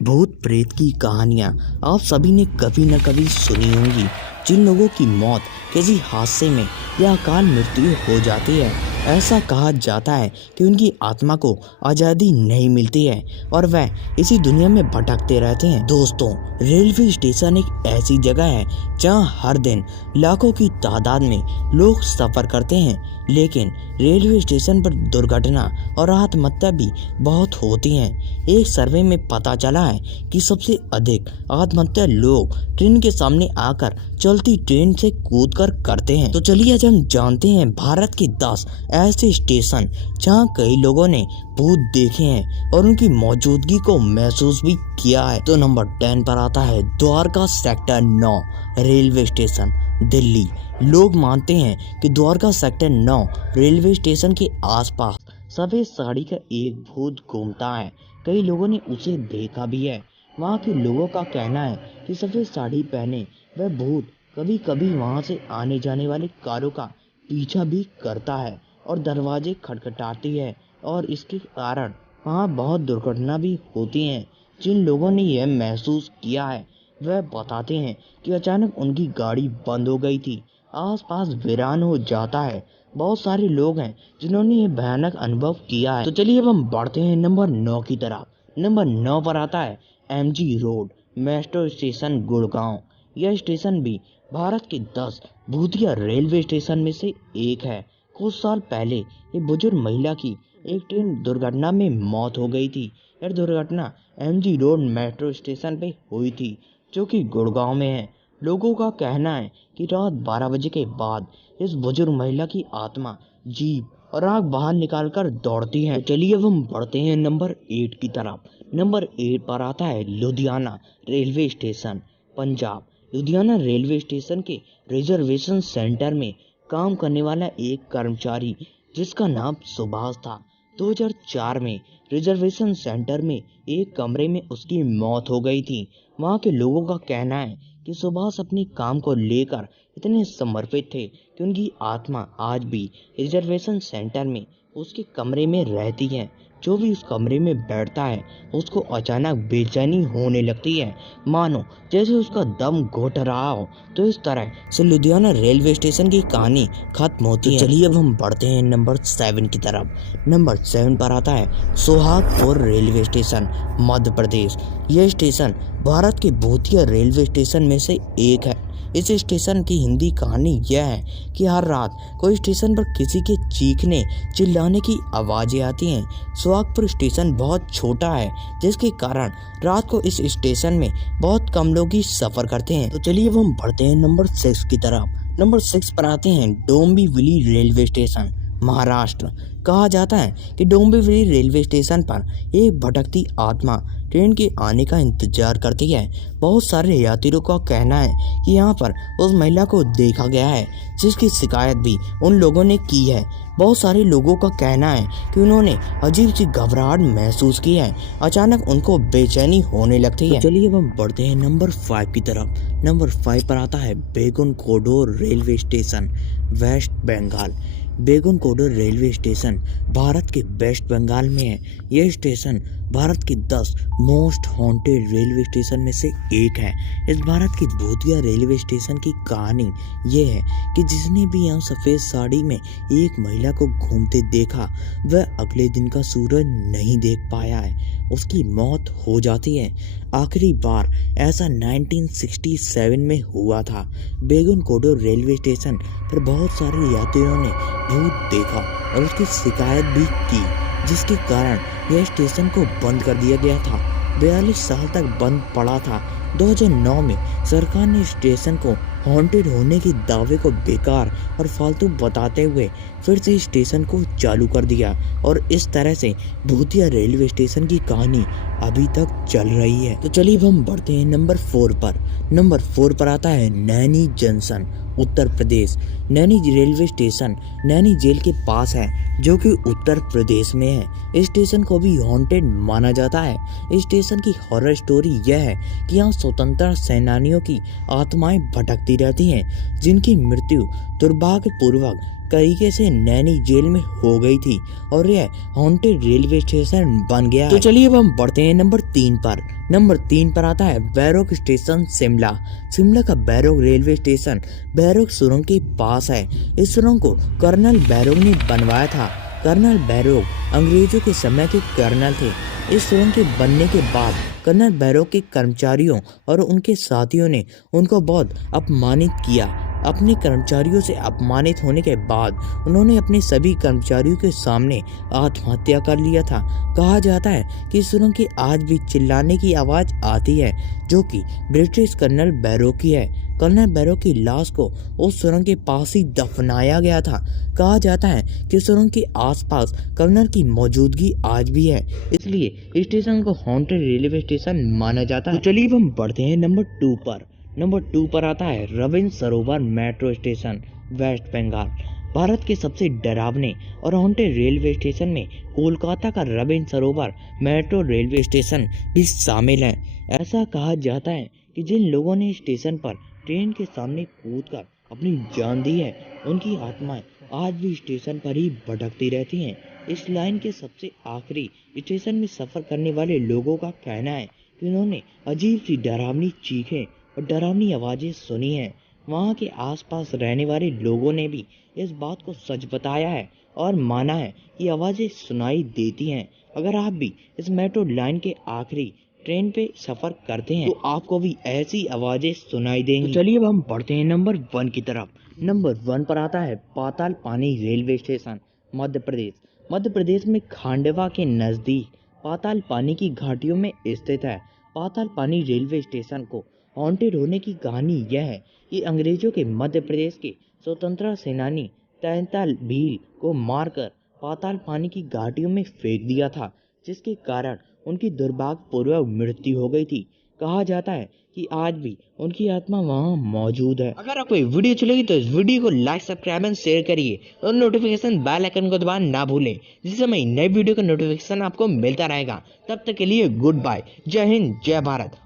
भूत प्रेत की कहानियाँ आप सभी ने कभी न कभी सुनी होंगी। जिन लोगों की मौत किसी हादसे में या अकाल मृत्यु हो जाती है, ऐसा कहा जाता है कि उनकी आत्मा को आज़ादी नहीं मिलती है और वह इसी दुनिया में भटकते रहते हैं। दोस्तों, रेलवे स्टेशन एक ऐसी जगह है जहां हर दिन लाखों की तादाद में लोग सफ़र करते हैं, लेकिन रेलवे स्टेशन पर दुर्घटना और आत्महत्या भी बहुत होती हैं। एक सर्वे में पता चला है कि सबसे अधिक आत्महत्या लोग ट्रेन के सामने आकर चलती ट्रेन से कूदकर करते हैं। तो चलिए आज हम जानते हैं भारत के 10 ऐसे स्टेशन जहां कई लोगों ने भूत देखे हैं और उनकी मौजूदगी को महसूस भी किया है। तो नंबर 10 पर आता है Dwarka sector 9 railway station, Delhi. लोग मानते हैं कि द्वारका सेक्टर 9 रेलवे स्टेशन के आसपास सफेद साड़ी का एक भूत घूमता है। कई लोगों ने उसे देखा भी है। वहाँ के लोगों का कहना है कि सफेद साड़ी पहने वह भूत कभी कभी वहाँ से आने जाने वाली कारों का पीछा भी करता है और दरवाजे खटखटाती है, और इसके कारण वहाँ बहुत दुर्घटना भी होती हैं। जिन लोगों ने यह महसूस किया है वह बताते हैं कि अचानक उनकी गाड़ी बंद हो गई थी, आसपास वीरान हो जाता है। बहुत सारे लोग हैं जिन्होंने ये भयानक अनुभव किया है। तो चलिए अब हम बढ़ते हैं नंबर 9 की तरफ। नंबर 9 पर आता है MG road metro station, Gurgaon. यह स्टेशन भी भारत के 10 भूतिया रेलवे स्टेशन में से एक है। कुछ साल पहले एक बुजुर्ग महिला की एक ट्रेन दुर्घटना में मौत हो गई थी। यह दुर्घटना एमजी रोड मेट्रो स्टेशन पे हुई थी, जो कि गुड़गांव में है। लोगों का कहना है कि रात 12 बजे के बाद इस बुजुर्ग महिला की आत्मा जीभ और आग बाहर निकालकर दौड़ती है। तो चलिए अब हम बढ़ते हैं नंबर 8 की तरफ। नंबर 8 पर आता है Ludhiana railway station, Punjab. Ludhiana railway station के रिजर्वेशन सेंटर में काम करने वाला एक कर्मचारी जिसका नाम सुभाष था, 2004 में रिजर्वेशन सेंटर में एक कमरे में उसकी मौत हो गई थी। वहाँ के लोगों का कहना है कि सुभाष अपने काम को लेकर इतने समर्पित थे कि उनकी आत्मा आज भी रिजर्वेशन सेंटर में उसके कमरे में रहती है। जो भी उस कमरे में बैठता है उसको अचानक बेचैनी होने लगती है, मानो जैसे उसका दम घुट रहा हो। तो इस तरह से लुधियाना रेलवे स्टेशन की कहानी खत्म होती है। चलिए अब हम बढ़ते हैं नंबर 7 की तरफ। नंबर 7 पर आता है सोहागपुर रेलवे स्टेशन, मध्य प्रदेश। यह स्टेशन भारत के भूतिया रेलवे स्टेशन में से एक है। इस स्टेशन की हिंदी कहानी यह है कि हर रात कोई स्टेशन पर किसी के चीखने चिल्लाने की आवाज़ें आती हैं। सोहागपुर स्टेशन बहुत छोटा है, जिसके कारण रात को इस स्टेशन में बहुत कम लोग ही सफ़र करते हैं। तो चलिए अब हम बढ़ते हैं नंबर 6 की तरफ। नंबर 6 पर आते हैं डोंबिवली रेलवे स्टेशन, महाराष्ट्र। कहा जाता है कि डोंबिवली रेलवे स्टेशन पर एक भटकती आत्मा ट्रेन के आने का इंतजार करती है। बहुत सारे यात्रियों का कहना है कि यहाँ पर उस महिला को देखा गया है, जिसकी शिकायत भी उन लोगों ने की है। बहुत सारे लोगों का कहना है कि उन्होंने अजीब सी घबराहट महसूस की है, अचानक उनको बेचैनी होने लगती है। तो चलिए अब हम बढ़ते हैं नंबर 5 की तरफ। नंबर 5 पर आता है Begun Kodar railway station, waste Bengal. Begun Kodar railway station Bharat के वेस्ट बंगाल में है। यह स्टेशन भारत के 10 मोस्ट हॉन्टेड रेलवे स्टेशन में से एक है। इस भारत की भूतिया रेलवे स्टेशन की कहानी यह है कि जिसने भी यहाँ सफ़ेद साड़ी में एक महिला को घूमते देखा, वह अगले दिन का सूरज नहीं देख पाया है। उसकी मौत हो जाती है। आखिरी बार ऐसा 1967 में हुआ था। बेगुन कोडोर रेलवे स्टेशन पर बहुत सारे यात्रियों ने भूत देखा और उसकी शिकायत भी की, जिसके कारण यह स्टेशन को बंद कर दिया गया था। 42 साल तक बंद पड़ा था। 2009 में सरकार ने स्टेशन को हॉन्टेड होने के दावे को बेकार और फालतू बताते हुए फिर से स्टेशन को चालू कर दिया, और इस तरह से भूतिया रेलवे स्टेशन की कहानी अभी तक चल रही है। तो चलिए अब हम बढ़ते हैं नंबर 4 पर। नंबर 4 पर आता है Naini junction, Uttar Pradesh. Naini railway station Naini jail के पास है, जो कि उत्तर प्रदेश में है। इस स्टेशन को भी हॉन्टेड माना जाता है। इस स्टेशन की हॉरर स्टोरी यह है कि यहाँ स्वतंत्रता सेनानियों की आत्माएं भटकती रहती हैं, जिनकी मृत्यु दुर्भाग्यपूर्वक तरीके से नैनी जेल में हो गई थी और यह हॉन्टेड रेलवे स्टेशन बन गया। तो चलिए अब हम बढ़ते हैं नंबर 3 पर। नंबर 3 पर आता है बैरोक स्टेशन शिमला। शिमला का बैरोक रेलवे स्टेशन बैरोक सुरंग के पास है। इस सुरंग को कर्नल बैरोक ने बनवाया था। कर्नल बैरोक अंग्रेजों के समय के कर्नल थे। इस सुरंग के बनने के बाद कर्नल बैरोक के कर्मचारियों और उनके साथियों ने उनको बहुत अपमानित किया। अपने कर्मचारियों से अपमानित होने के बाद उन्होंने अपने सभी कर्मचारियों के सामने आत्महत्या कर लिया था। कहा जाता है कि सुरंग की आज भी चिल्लाने की आवाज़ आती है, जो कि ब्रिटिश कर्नल बैरोक की है। कर्नल बैरोक की लाश को उस सुरंग के पास ही दफनाया गया था। कहा जाता है कि सुरंग के आसपास कर्नल की मौजूदगी आज भी है, इसलिए स्टेशन को हॉन्टेड रेलवे स्टेशन माना जाता है। तो चलिए हम बढ़ते हैं नंबर 2 पर। नंबर 2 पर आता है Rabindra Sarovar metro station, waste Bengal. Bharat के सबसे डरावने और हॉन्टेड रेलवे स्टेशन में कोलकाता का Ravindra Sarovar metro railway station भी शामिल है। ऐसा कहा जाता है कि जिन लोगों ने स्टेशन पर ट्रेन के सामने कूदकर अपनी जान दी है, उनकी आत्माएं आज भी स्टेशन पर ही भटकती रहती हैं। इस लाइन के सबसे आखिरी स्टेशन में सफर करने वाले लोगों का कहना है कि उन्होंने अजीब सी डरावनी चीखें और डरावनी आवाजें सुनी हैं। वहां के आसपास रहने वाले लोगों ने भी इस बात को सच बताया है और माना है कि आवाजें सुनाई देती हैं। अगर आप भी इस मेट्रो लाइन के आखिरी ट्रेन पे सफर करते हैं तो आपको भी ऐसी आवाजें सुनाई देंगी। तो चलिए अब हम बढ़ते हैं नंबर 1 की तरफ। नंबर 1 पर आता है पाताल पानी रेलवे स्टेशन, मध्य प्रदेश। मध्य प्रदेश में खांडवा के नजदीक पाताल पानी की घाटियों में स्थित है। पाताल पानी रेलवे स्टेशन को हॉन्टेड होने की कहानी यह है कि अंग्रेजों के मध्य प्रदेश के स्वतंत्रता सेनानी तैंताल भील को मारकर पाताल पानी की घाटियों में फेंक दिया था, जिसके कारण उनकी दुर्भाग्यपूर्वक मृत्यु हो गई थी। कहा जाता है कि आज भी उनकी आत्मा वहां मौजूद है। अगर आपको ये वीडियो अच्छी लगी तो इस वीडियो को लाइक, सब्सक्राइब एंड शेयर करिए और नोटिफिकेशन बेल आइकन को दबाना ना भूलें, जिससे मैं नई वीडियो का नोटिफिकेशन आपको मिलता रहेगा। तब तक के लिए गुड बाय, जय हिंद, जय भारत।